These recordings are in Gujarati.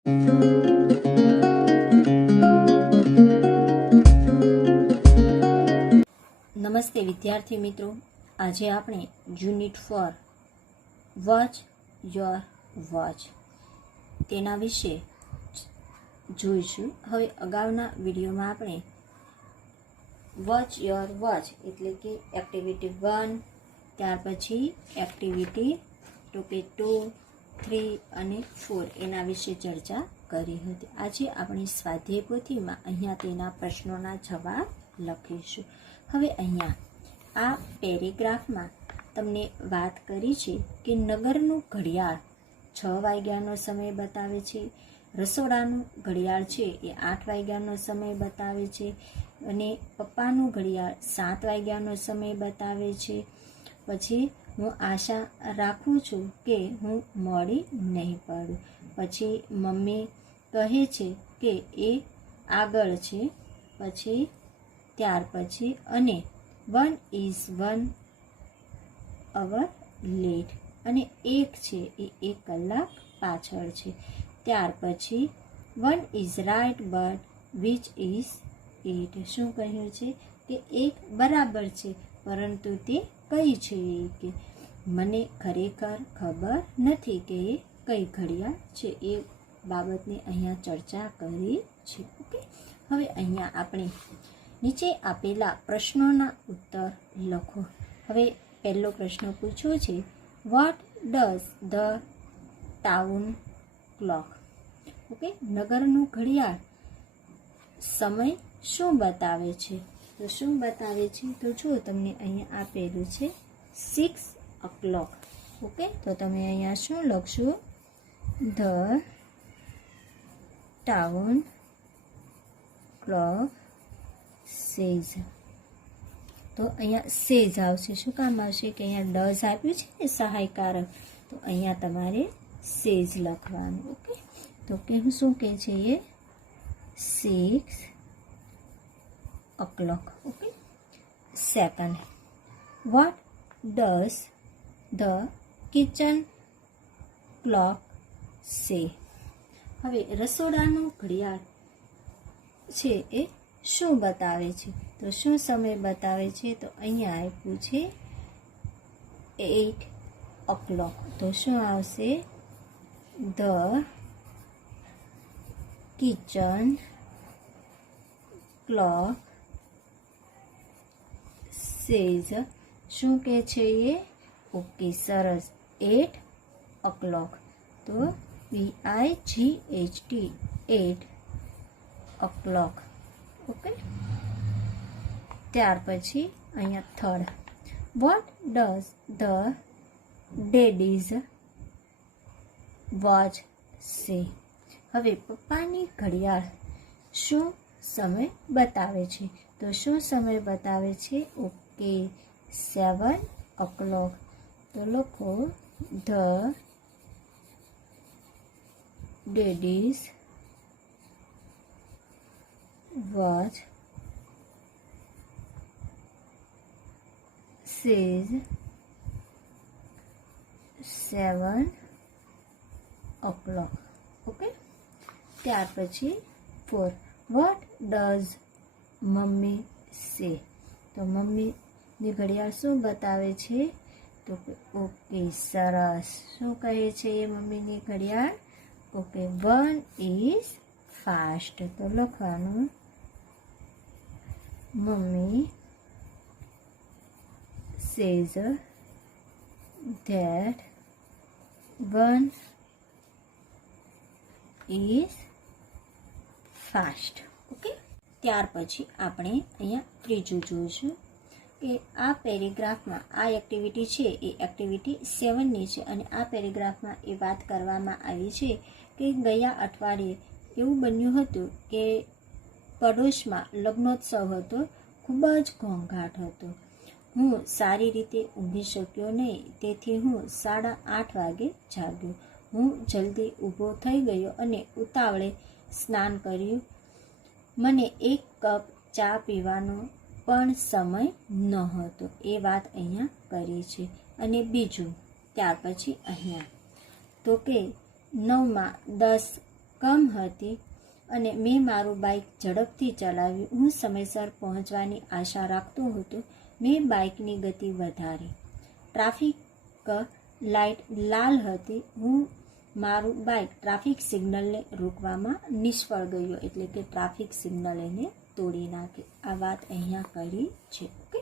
નમસ્તે વિદ્યાર્થી મિત્રો, આજે આપણે યુનિટ 4 વોચ યોર વોચ તેના વિશે જોઈશું. હવે અગાઉના વિડીયોમાં આપણે વોચ યોર વોચ એટલે કે એક્ટિવિટી 1, ત્યાર પછી એક્ટિવિટી 2, 3 અને 4 એના વિશે ચર્ચા કરી હતી. આજે આપણી સ્વાધ્યાય પોથીમાં અહીંયા તેના પ્રશ્નોના જવાબ લખીશું. હવે અહીંયા આ પેરેગ્રાફમાં તમને વાત કરી છે કે નગરનું ઘડિયાળ 6 વાગ્યાનો સમય બતાવે છે, રસોડાનું ઘડિયાળ છે એ 8 વાગ્યાનો સમય બતાવે છે અને પપ્પાનું ઘડિયાળ 7 વાગ્યાનો સમય બતાવે છે. પછી હું આશા રાખું છું કે હું મોડી નહીં પડું. પછી મમ્મી કહે છે કે એ આગળ છે. પછી ત્યાર પછી અને 1 is 1 hour late અને 1 છે એ 1 કલાક પાછળ છે. ત્યાર પછી 1 is right but which is 8. શું કહ્યું છે કે 1 બરાબર છે પરંતુ તે કઈ છે કે મને ખરેખર ખબર નથી કે એ કઈ ઘડિયાળ છે. એ બાબતની અહીંયા ચર્ચા કરી છે. ઓકે, હવે અહીંયા આપણે નીચે આપેલા પ્રશ્નોના ઉત્તર લખો. હવે પહેલો પ્રશ્ન પૂછ્યો છે, what does the town clock, okay, નગરનું ઘડિયાળ સમય શું બતાવે છે? તો શું બતાવે છે? તો જો તમને અહીંયા આપેલું છે 6 o'clock. ઓકે, તો તમે અહીંયા શું લખશો? The town clock says. તો અહીંયા સેઝ આવશે. શું કામ આવશે કે અહીંયા ડઝ આપ્યું છે ને સહાયકારક, તો અહીંયા તમારે સેઝ લખવાનું. ઓકે, તો કે શું કહે છે એ 6 o'clock. Okay, second, vote does the kitchen clock સે. હવે રસોડાનું ઘડિયાળ છે એ શું બતાવે છે? તો શું સમય બતાવે છે? તો અહીંયા આપ્યું છે 8 o'clock. તો શું આવશે? The kitchen clock says. શું કહે છે એ? ઓકે, સરસ, 8 o'clock. તો VIGHT 8 o'clock. ઓકે, ત્યાર પછી અહીંયા third, what does the daddy's watch say. હવે પપ્પાની ઘડિયાળ શું સમય બતાવે છે? તો શું સમય બતાવે છે? Okay, 7 o'clock. તો લખો the daddy's watch says 7 o'clock. Okay, ત્યાર પછી 4, વોટ ડઝ મમ્મી સે. તો મમ્મીની ઘડિયાળ શું બતાવે છે? તો ઓકે, સરસ, શું કહે છે એ મમ્મીની ઘડિયાળ? Okay, 1 is fast. તો લખવાનું mummy says that 1 is fast. Okay, ત્યાર પછી આપણે અહીંયા ત્રીજું જોઈશું કે આ પેરેગ્રાફમાં આ એક્ટિવિટી છે એ એક્ટિવિટી 7ની છે અને આ પેરેગ્રાફમાં એ વાત કરવામાં આવી છે કે ગયા અઠવાડિયે એવું બન્યું હતું કે પડોશમાં લગ્નોત્સવ હતો, ખૂબ જ ઘોંઘાટ હતો. હું સારી રીતે ઊંઘી શક્યો નહીં, તેથી હું 8:30 વાગે જાગ્યો. હું જલ્દી ઊભો થઈ ગયો અને ઉતાવળે સ્નાન કર્યું. મને 1 કપ ચા પીવાનો પણ સમય નહોતો. એ વાત અહીંયા કરી છે. અને બીજું ત્યાર પછી અહીંયા તો કે 9માં 10 કમ હતી અને મેં મારું બાઇક ઝડપથી ચલાવ્યું. હું સમયસર પહોંચવાની આશા રાખતો હતો. મેં બાઇકની ગતિ વધારી. ટ્રાફિક લાઇટ લાલ હતી. હું મારું બાઇક ટ્રાફિક સિગ્નલને રોકવામાં નિષ્ફળ ગયો, એટલે કે ટ્રાફિક સિગ્નલ એને તોડી નાખી. આ વાત અહીંયા કરી છે. ઓકે,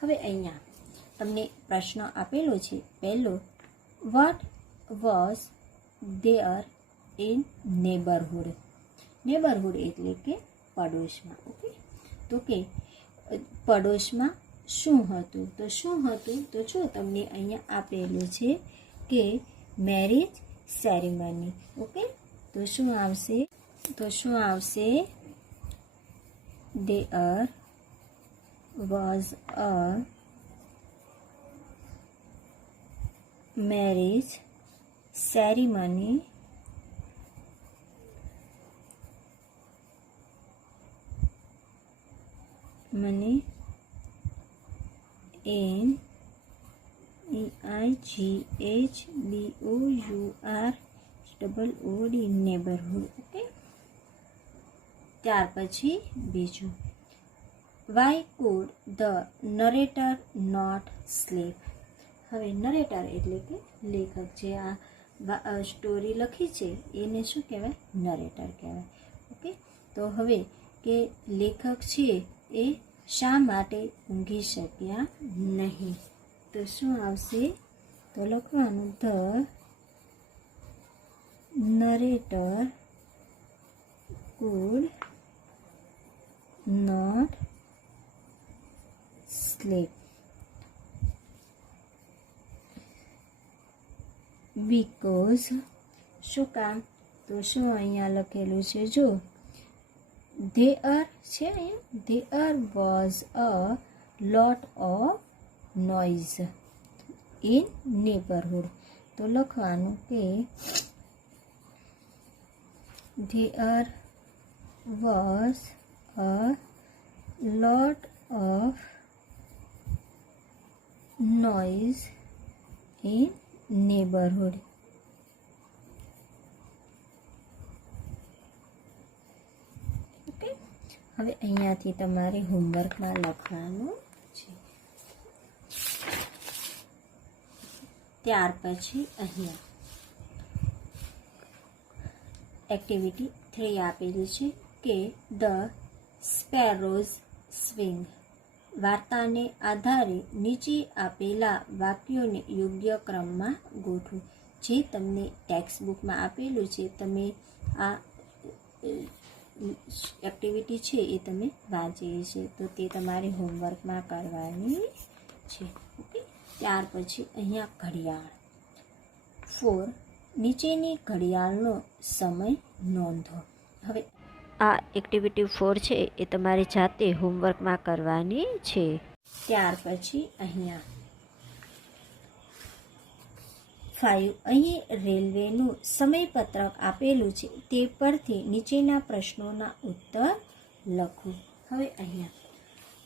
હવે અહીંયા તમને પ્રશ્ન આપેલો છે. પહેલો, what was there in neighbourhood. Neighbourhood એટલે કે પડોશમાં. ઓકે, તો કે પડોશમાં શું હતું? તો શું હતું? તો જો તમને અહીંયા આપેલું છે કે મેરેજ સેરેમની. ઓકે, તો શું આવશે? There was a marriage ceremony in EIGHBOUROOD neighborhood. Okay, ત્યાર પછી બીજું, why could the narrator not sleep. હવે નરેટર એટલે કે લેખક, જે આ સ્ટોરી લખી છે એને શું કહેવાય? નરેટર કહેવાય. ઓકે, તો હવે કે લેખક છે એ શા માટે ઊંઘી શક્યા નહીં? તો શું આવશે? તો લખવાનું, the narrator could not sleep because, શું કામ? તો શું અહીંયા લખેલું છે? જો there છે અહીંયા, there was a lot of noise in neighborhood. તો લખવાનું કે there was a lot of noise in neighborhood. Okay, હવે અહીંયાથી તમારે હોમવર્કમાં લખવાનું છે. ત્યાર પછી અહીંયા એક્ટિવિટી 3 આપેલી છે કે ધ સ્પેરોઝ સ્વિંગ. વાર્તાને આધારે નીચે આપેલા વાક્યોને યોગ્ય ક્રમમાં ગોઠવો. જે તમને ટેક્સ્ટ બુકમાં આપેલું છે, તમે આ એક્ટિવિટી છે એ તમે વાંચી છે, તો તે તમારે હોમવર્કમાં કરવાની છે. ઓકે, ત્યાર પછી અહીંયા ઘડિયાળ 4. નીચેની ઘડિયાળનો સમય નોંધો. હવે આ એક્ટિવિટી 4 છે એ તમારી જાતે હોમવર્કમાં કરવાની છે. ત્યાર પછી અહીંયા 5. અહીં રેલવેનું સમયપત્રક આપેલું છે, તે પરથી નીચેના પ્રશ્નોના ઉત્તર લખો. હવે અહીંયા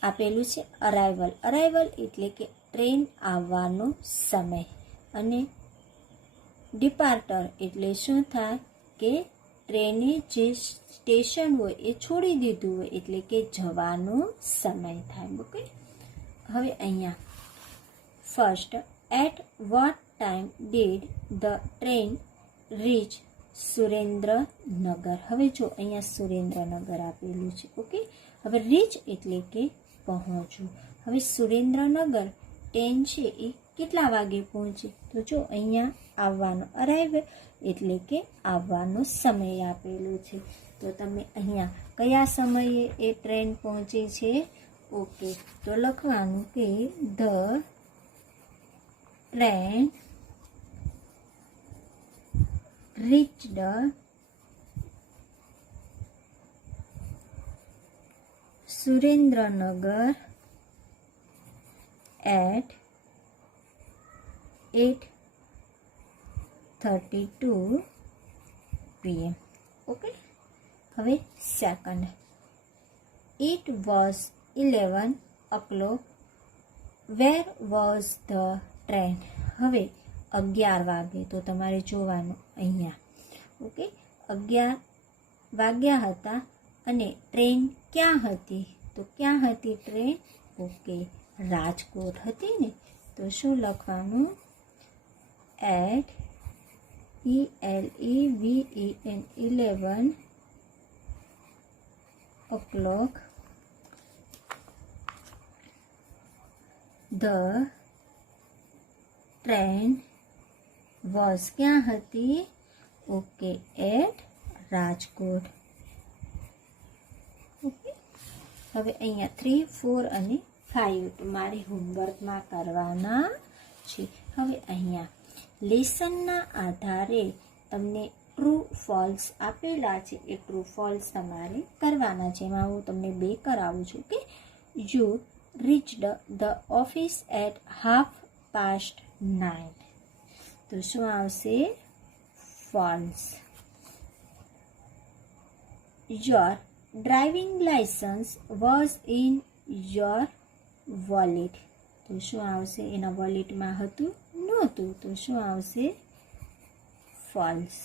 આપેલું છે અરાઇવલ. અરાઇવલ એટલે કે ટ્રેન આવવાનો સમય, અને ડિપાર્ટર એટલે શું થાય? કે ટ્રેને જે સ્ટેશન હોય એ છોડી દીધું હોય, એટલે કે જવાનો સમય થાય. ઓકે, હવે અહીંયા first, at what time did the train reach Surendranagar. હવે જો અહીંયા સુરેન્દ્રનગર આપેલું છે. ઓકે, હવે રીચ એટલે કે પહોંચવું. હવે સુરેન્દ્રનગર ટ્રેન છે એ કેટલા વાગે પહોંચે? તો જો અહીંયા આવવાનો અરાઇવ એટલે કે આવવાનો સમય આપેલો છે. તો તમે અહીંયા કયા સમયે એ ટ્રેન પહોંચે છે? ઓકે, તો લખવાનું કે the train reached Surendranagar at 8:32 PM. Okay, હવે second, it was 11 o'clock. Where was the train. હવે 11 વાગે, તો તમારે જોવાનું અહીંયા. ઓકે, 11 વાગ્યા હતા અને ટ્રેન ક્યાં હતી? તો ક્યાં હતી ટ્રેન? ઓકે, રાજકોટ હતી ને. તો શું લખવાનું? At ELEVEN 11 o'clock the train was ક્યાં હતી? Okay, at Rajkot. ઓકે, હવે અહીંયા 3, 4 અને 5 તમારે હોમવર્કમાં કરવાના છે. હવે અહીંયા લેસનના આધારે તમને ટ્રુ ફોલ્સ આપેલા છે, એ ટ્રુ ફોલ્સ તમારે કરવાના છે. એમાં હું તમને 2 કરાવું છું કે you reached the office at 9:30. તો શું આવશે? False. Your driving licence was in your wallet. તો શું આવશે? એના વોલેટમાં હતું? નહોતું. તો શું આવશે? ફોલ્સ.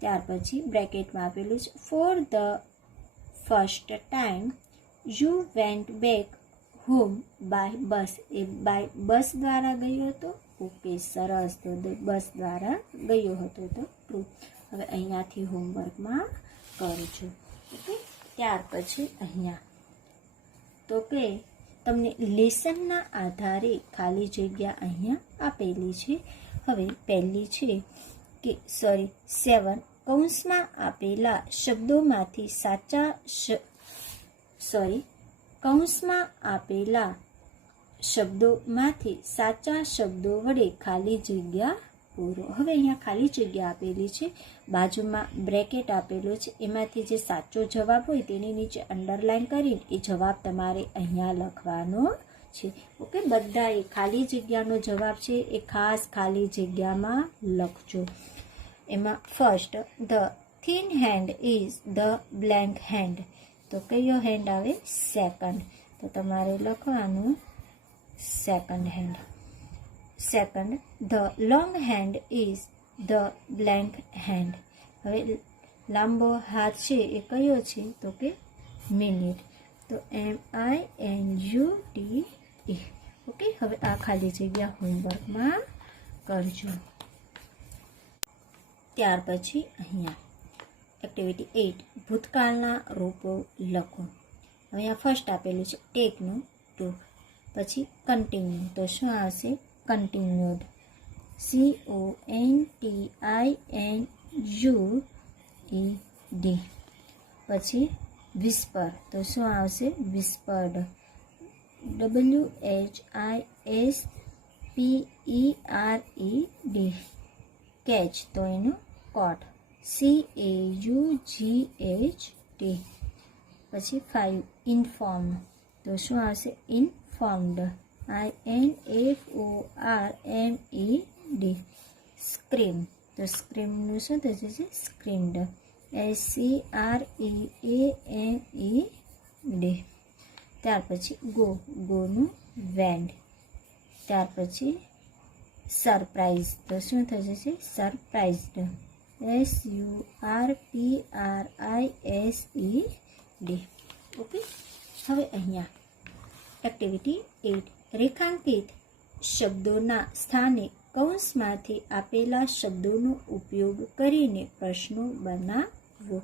ત્યાર પછી બ્રેકેટમાં આપેલું છે for the first time you went back home by bus. એ બાય બસ દ્વારા ગયો હતો? ઓકે, સરસ. તો બસ દ્વારા ગયો હતો, તો ટ્રુ. હવે અહીંયાથી હોમવર્કમાં કરજો. ઓકે, ત્યાર પછી અહીંયા તો કે તમને લેસનના આધારે ખાલી જગ્યા અહીંયા આપેલી છે. હવે પહેલી છે કે 7 કૌંસમાં આપેલા શબ્દોમાંથી કૌંસમાં આપેલા શબ્દોમાંથી સાચા શબ્દો વડે ખાલી જગ્યા પૂરો. હવે અહીંયા ખાલી જગ્યા આપેલી છે, બાજુમાં બ્રેકેટ આપેલો છે, એમાંથી જે સાચો જવાબ હોય તેની નીચે અંડરલાઈન કરીને એ જવાબ તમારે અહીંયા લખવાનો છે. ઓકે, બધા એ ખાલી જગ્યાનો જવાબ છે એ ખાસ ખાલી જગ્યામાં લખજો. એમાં first the thin hand is the blank hand. તો કયો હેન્ડ આવે? સેકન્ડ. તો તમારે લખવાનું second hand. Second the long hand is the blank hand. હવે લાંબો હાથ છે એ કયો છે? તો કે મિનિટ. તો MINUTE. ઓકે, હવે આ ખાલી જગ્યા હોમવર્કમાં કરજો. ત્યાર પછી અહીંયા એક્ટિવિટી 8 ભૂતકાળના રૂપો લખો. હવે અહીંયા ફર્સ્ટ આપેલું છે ટેકનું 2, પછી કન્ટિન્યુ. તો શું આવશે? કન્ટિન્યુડ. CONTINUED. પછી વિસ્પર. તો શું આવશે? વિસ્પર્ડ. WHISPERED. કેચ. તો એનું કોટ. CAUGHT. પછી 5 ઇન્ફોર્મ. તો શું આવશે? ઇન્ફોર્મડ. INFORMED. સ્ક્રીમ. તો સ્ક્રીમનું શું થશે? સ્ક્રીમ્ડ. SCREAMED. ત્યાર પછી ગો. ગોનું વેન્ડ. ત્યાર પછી સરપ્રાઇઝ. તો શું થશે? સરપ્રાઇઝડ. SURPRISED. ઓકે, હવે અહીંયા એક્ટિવિટી 8 રેખાંકિત શબ્દોના સ્થાને કૌંસમાંથી આપેલા શબ્દોનો ઉપયોગ કરીને પ્રશ્નો બનાવો.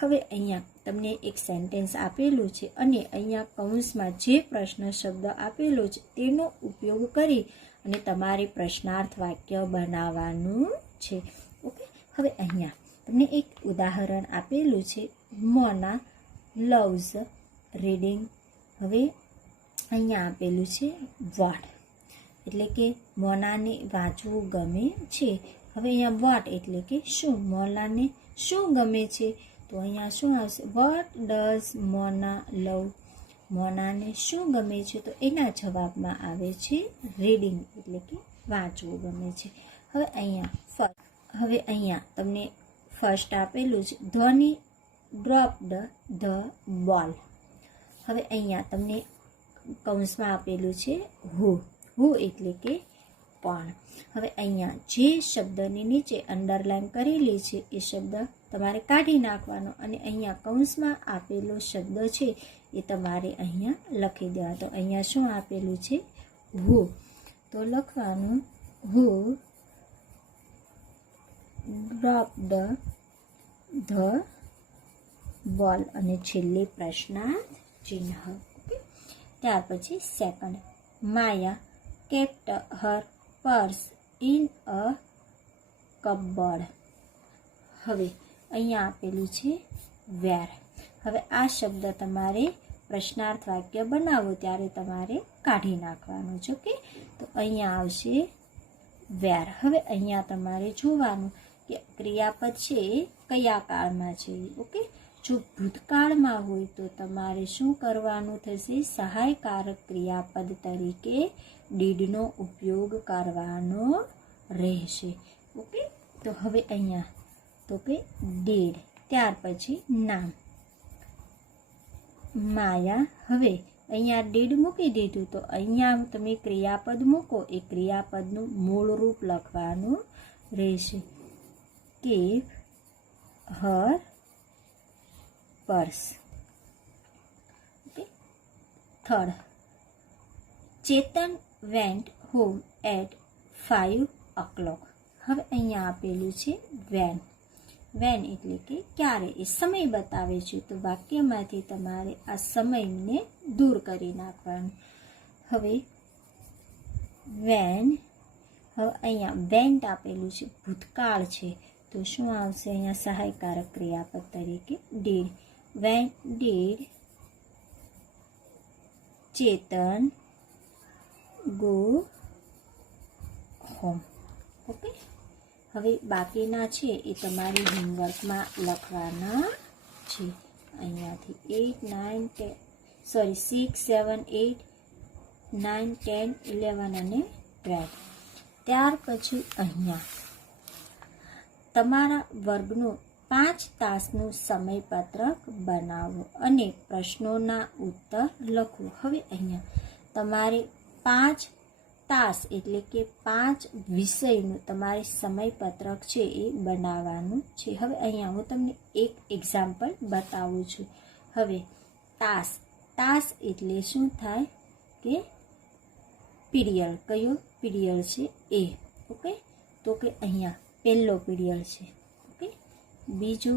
હવે અહીંયા તમને એક સેન્ટેન્સ આપેલું છે અને અહીંયા કૌંસમાં જે પ્રશ્ન શબ્દ આપેલો છે તેનો ઉપયોગ કરી અને તમારે પ્રશ્નાર્થ વાક્ય બનાવવાનું છે. ઓકે, હવે અહીંયા તમને એક ઉદાહરણ આપેલું છે મોના લવ્સ રીડિંગ. હવે અહીંયા આપેલું છે વોટ, એટલે કે મોનાને વાંચવું ગમે છે. હવે અહીંયા વોટ એટલે કે શું? મોનાને શું ગમે છે? તો અહીંયા શું આવશે? વોટ ડઝ મોના લવ. મોનાને શું ગમે છે? તો એના જવાબમાં આવે છે રીડિંગ, એટલે કે વાંચવું ગમે છે. હવે અહીંયા તમને ફર્સ્ટ આપેલું છે ધોની ડ્રોપ્ડ ધ બોલ. હવે અહીંયા તમને કૌંસમાં આપેલું છે હુ. હુ એટલે કે પણ. હવે અહીંયા જે શબ્દની નીચે અંડરલાઈન કરેલી છે એ શબ્દ તમારે કાઢી નાખવાનો અને અહીંયા કૌંસમાં આપેલો શબ્દ છે એ તમારે અહીંયા લખી દેવા. તો અહીંયા શું આપેલું છે? હુ. તો લખવાનું હુ ડ્રોપ્ડ ધ બોલ અને છેલ્લે પ્રશ્નાર્થ ચિહ્ન. ઓકે. ત્યાર પછી second, Maya kept Har purse in a cupboard. હવે અહીંયા આપેલું છે વેર. હવે આ શબ્દ તમારે પ્રશ્નાર્થ વાક્ય બનાવો ત્યારે તમારે કાઢી નાખવાનું છે. ઓકે. તો અહીંયા આવશે વેર. હવે અહીંયા તમારે જોવાનું કે ક્રિયાપદ છે એ કયા કાળમાં છે. ઓકે. જો ભૂતકાળમાં હોય તો તમારે શું કરવાનું થશે? સહાયકારક ક્રિયાપદ તરીકે ડીડનો ઉપયોગ કરવાનો રહેશે. ઓકે. તો હવે અહીંયા તો કે ડીડ. ત્યાર પછી નામ માયા. હવે અહીંયા ડીડ મૂકી દીધું તો અહીંયા તમે ક્રિયાપદ મૂકો એ ક્રિયાપદનું મૂળ રૂપ લખવાનું રહેશે. Keep her purse. Okay. Third, Chetan went home at 5 o'clock. હવે અહીંયા આપેલું છે વેન. વેન એટલે કે ક્યારે, એ સમય બતાવે છે. તો વાક્યમાંથી તમારે આ સમયને દૂર કરી નાખવાનું. હવે વેન. હવે અહીંયા વેન્ટ આપેલું છે, ભૂતકાળ છે. તો શું આવશે અહીંયા? સહાયકારક ક્રિયાપદ તરીકે did. When did Chetan go home. Okay. હવે બાકીના છે એ તમારી હોમવર્કમાં લખવાના છે. અહીંયાથી 6, 7, 8, 9, 10, 11 અને 12. ત્યાર પછી અહીંયા તમારા વર્ગનું 5 તાસનું સમયપત્રક બનાવો અને પ્રશ્નોના ઉત્તર લખો. હવે અહીંયા તમારે 5 તાસ એટલે કે 5 વિષયનું તમારે સમયપત્રક છે એ બનાવવાનું છે. હવે અહીંયા હું તમને એક એક્ઝામ્પલ બતાવું છું. હવે તાસ. તાસ એટલે શું થાય કે પીરિયડ. કયો પીરિયડ છે એ. ઓકે. તો કે અહીંયા પહેલો પીરિયડ છે. ઓકે. બીજો,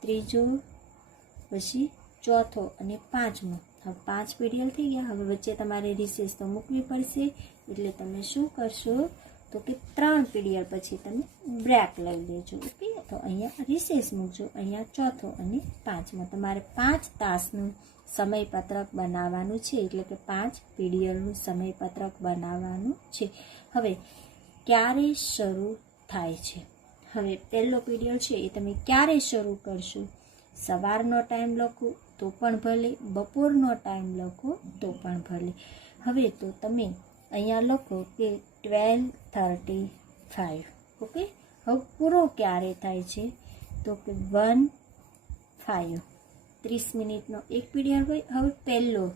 ત્રીજો, પછી ચોથો અને પાંચમો. હવે 5 પીરિયડ થઈ ગયા. હવે વચ્ચે તમારે રિસેસ તો મૂકવી પડશે. એટલે તમે શું કરશો? તો કે 3 પીરિયડ પછી તમે બ્રેક લઈ લેજો. ઓકે. તો અહીંયા રિસેસ મૂકજો. અહીંયા ચોથો અને પાંચમો. તમારે 5 તાસનું સમયપત્રક બનાવવાનું છે. એટલે કે 5 પીરિયડનું સમયપત્રક બનાવવાનું છે. હવે ક્યારે શરૂ થાય છે? હવે પહેલો પીરિયડ છે એ તમે ક્યારે શરૂ કરશો? સવારનો ટાઈમ લખો તો પણ ભલે, બપોરનો ટાઈમ લખો તો પણ ભલે. હવે તો તમે અહીંયા લખો કે 12:35. ઓકે. હવે પૂરો ક્યારે થાય છે? તો કે 1:05. 30 મિનિટનો એક પીરિયડ હોય. હવે પહેલો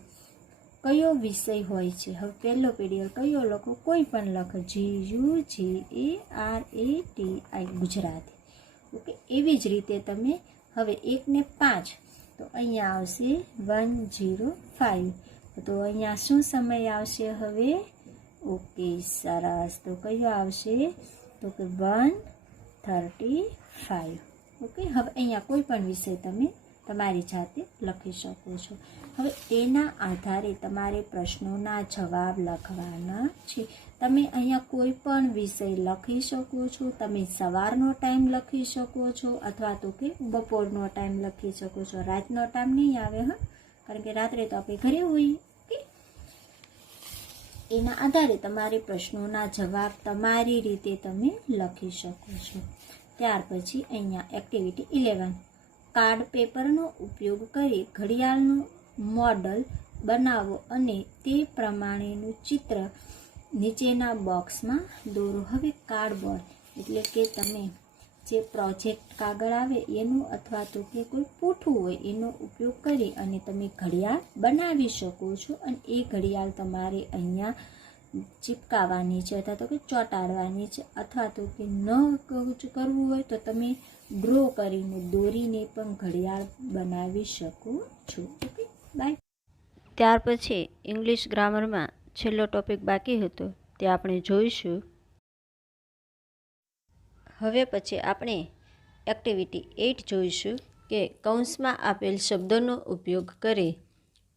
કયો વિષય હોય છે? હવે પહેલો પીરિયડ કયો લખો? કોઈ પણ લખો. GUJARATI ગુજરાતી. ઓકે. એવી જ રીતે તમે હવે 1 ને 5 તો અહીંયા આવશે 1:05. તો અહીંયા શું સમય આવશે હવે? ઓકે. સરસ. તો કયો આવશે? તો કે 1:35. ઓકે. હવે અહીંયા કોઈ પણ વિષય તમે તમારી જાતે લખી શકો છો. હવે તેના આધારે તમારે પ્રશ્નોના જવાબ લખવાના છે. તમે અહીંયા કોઈ પણ વિષય લખી શકો છો. તમે સવારનો ટાઈમ લખી શકો છો અથવા તો કે બપોરનો ટાઈમ લખી શકો છો. રાતનો ટાઈમ નહીં આવે. હા, કારણ કે રાત્રે તો આપણે ઘરે હોઈએ. ઓકે. એના આધારે તમારે પ્રશ્નોના જવાબ તમારી રીતે તમે લખી શકો છો. ત્યાર પછી અહીંયા એક્ટિવિટી 11, કાર્ડ પેપરનો ઉપયોગ કરી ઘડિયાળનું મોડલ બનાવો અને તે પ્રમાણેનું ચિત્ર નીચેના બોક્સમાં દોરો. હવે કાર્ડબોર્ડ એટલે કે તમે જે પ્રોજેક્ટ કાગળ આવે એનું અથવા તો કે કોઈ પૂઠું હોય એનો ઉપયોગ કરી અને તમે ઘડિયાળ બનાવી શકો છો. અને એ ઘડિયાળ તમારે અહીંયા ચીપકાવવાની છે અથવા તો કે ચોંટાડવાની છે, અથવા તો કે ન કરવું હોય તો તમે ડ્રો કરીને દોરીને પણ ઘડિયાળ બનાવી શકો છો. Okay, bye. ત્યાર પછી ઇંગ્લિશ ગ્રામરમાં છેલ્લો ટોપિક બાકી હતો તે આપણે જોઈશું. હવે પછી આપણે એક્ટિવિટી 8 જોઈશું કે કૌંસમાં આપેલ શબ્દોનો ઉપયોગ કરી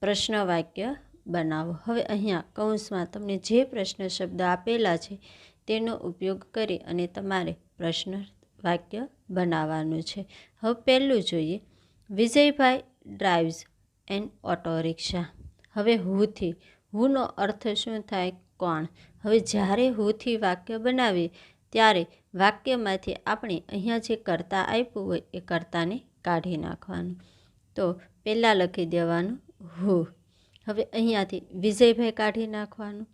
પ્રશ્ન વાક્ય બનાવો. હવે અહીંયા કૌંસમાં તમને જે પ્રશ્ન શબ્દ આપેલા છે તેનો ઉપયોગ કરી અને તમારે પ્રશ્ન વાક્ય બનાવવાનું છે. હવે પહેલું જોઈએ, Vijaybhai drives an auto rickshaw. હવે હુથી, હુનો અર્થ શું થાય? કોણ. હવે જ્યારે હુથી વાક્ય બનાવીએ ત્યારે વાક્યમાંથી આપણે અહીંયા જે કર્તા આપ્યું હોય એ કર્તાને કાઢી નાખવાનું. તો પહેલાં લખી દેવાનું હુ. હવે અહીંયાથી વિજયભાઈ કાઢી નાખવાનું.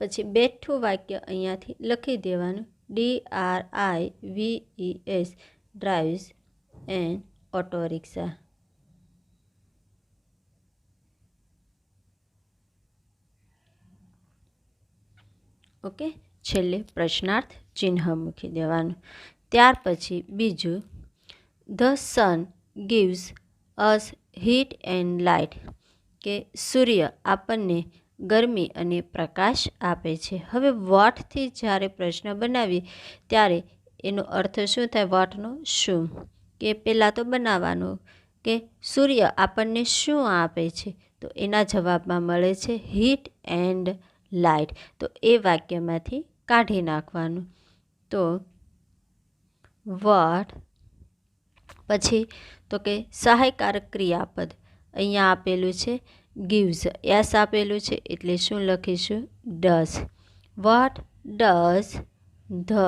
પછી બેઠું વાક્ય અહીંયાથી લખી દેવાનું DRIVES drives an auto rickshaw. Okay, છેલ્લે પ્રશ્નાર્થ ચિહ્ન મૂકી દેવાનું. ત્યાર પછી બીજું, the sun gives us heat and light, કે સૂર્ય આપણને ગરમી અને પ્રકાશ આપે છે. હવે વોટથી જ્યારે પ્રશ્ન બનાવીએ ત્યારે એનો અર્થ શું થાય? વોટનો શું, કે પહેલાં તો બનાવવાનો કે સૂર્ય આપણને શું આપે છે, તો એના જવાબમાં મળે છે હીટ એન્ડ લાઇટ. તો એ વાક્યમાંથી કાઢી નાખવાનું. તો વોટ, પછી તો કે સહાયકારક ક્રિયાપદ અહીંયા આપેલું છે ગિવ્સ, એસ આપેલું છે એટલે શું લખીશું? Does. What does the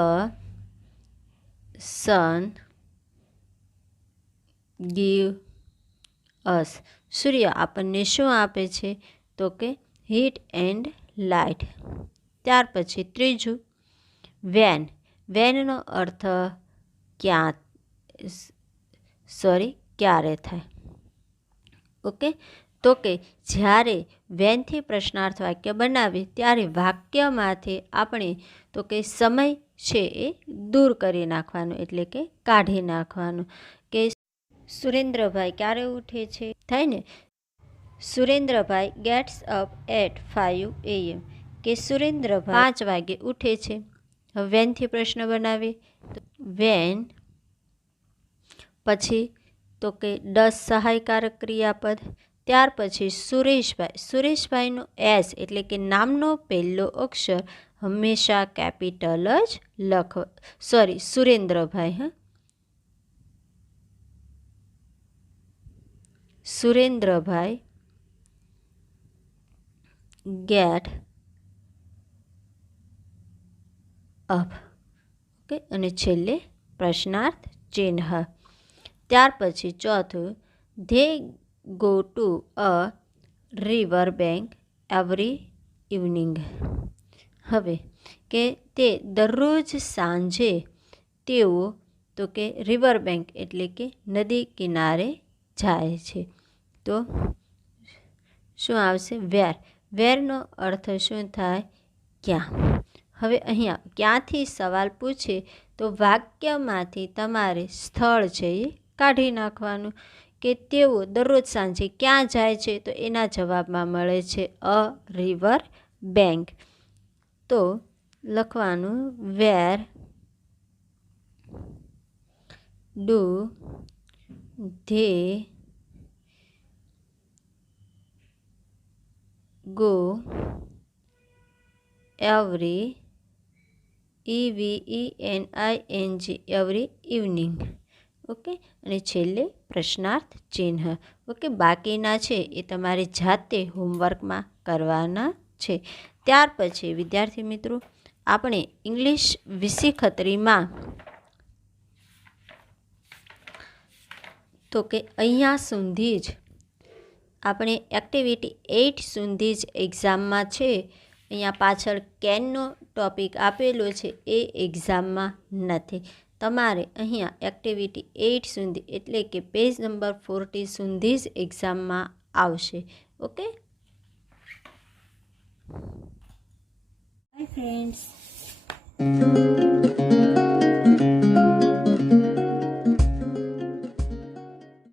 sun give us, સૂર્ય આપણને શું આપે છે? તો કે હીટ એન્ડ લાઇટ. ત્યાર પછી ત્રીજું, વેન. વેનનો અર્થ ક્યાં, ક્યારે થાય. ઓકે, તો કે જ્યારે વેનથી પ્રશ્નાર્થ વાક્ય બનાવીએ ત્યારે વાક્યમાંથી આપણે તો કે સમય છે એ દૂર કરી નાખવાનું, એટલે કે કાઢી નાખવાનું. કે સુરેન્દ્રભાઈ ક્યારે ઉઠે છે થાય ને, Surendrabhai gets up at 5 AM, કે સુરેન્દ્રભાઈ 5 વાગે ઉઠે છે. હવે વેનથી પ્રશ્ન બનાવીએ તો વેન, પછી તો કે ડઝ સહાયકારક ક્રિયાપદ. ત્યાર પછી સુરેશભાઈ, સુરેશભાઈનો એસ એટલે કે નામનો પહેલો અક્ષર હંમેશા કેપિટલ જ Surendrabhai, Surendrabhai get up. Okay, અને છેલ્લે પ્રશ્નાર્થ ચિહ્ન. ત્યાર પછી ચોથું, they go to a river bank every evening. હવે કે તે દરરોજ સાંજે તેઓ તો કે રિવર બેંક એટલે કે નદી કિનારે જાય છે. તો શું આવશે? વેર. વેરનો અર્થ શું થાય? ક્યાં. હવે અહીંયા ક્યાંથી સવાલ પૂછે તો વાક્યમાંથી તમારે સ્થળ છે એ કાઢી નાખવાનું. કે તેઓ દરરોજ સાંજે ક્યાં જાય છે, તો એના જવાબમાં મળે છે અ રિવર બેંક. તો લખવાનું where do they go every EVENING every evening. Okay, અને છેલ્લે પ્રશ્નાર્થ ચિહ્ન. ઓકે, બાકીના છે એ તમારે જાતે હોમવર્કમાં કરવાના છે. ત્યાર પછી વિદ્યાર્થી મિત્રો આપણે ઇંગ્લિશ વિષીખતરીમાં તો કે અહીંયા સુધી જ આપણે એક્ટિવિટી 8 સુધી જ એક્ઝામમાં છે. અહીંયા પાછળ કેનનો ટોપિક આપેલો છે એ એક્ઝામમાં નથી. તમારે અહીંયા એક્ટિવિટી 8 સુધી એટલે કે પેજ નંબર 40 સુધી જ એક્ઝામમાં આવશે. ઓકે. By friends.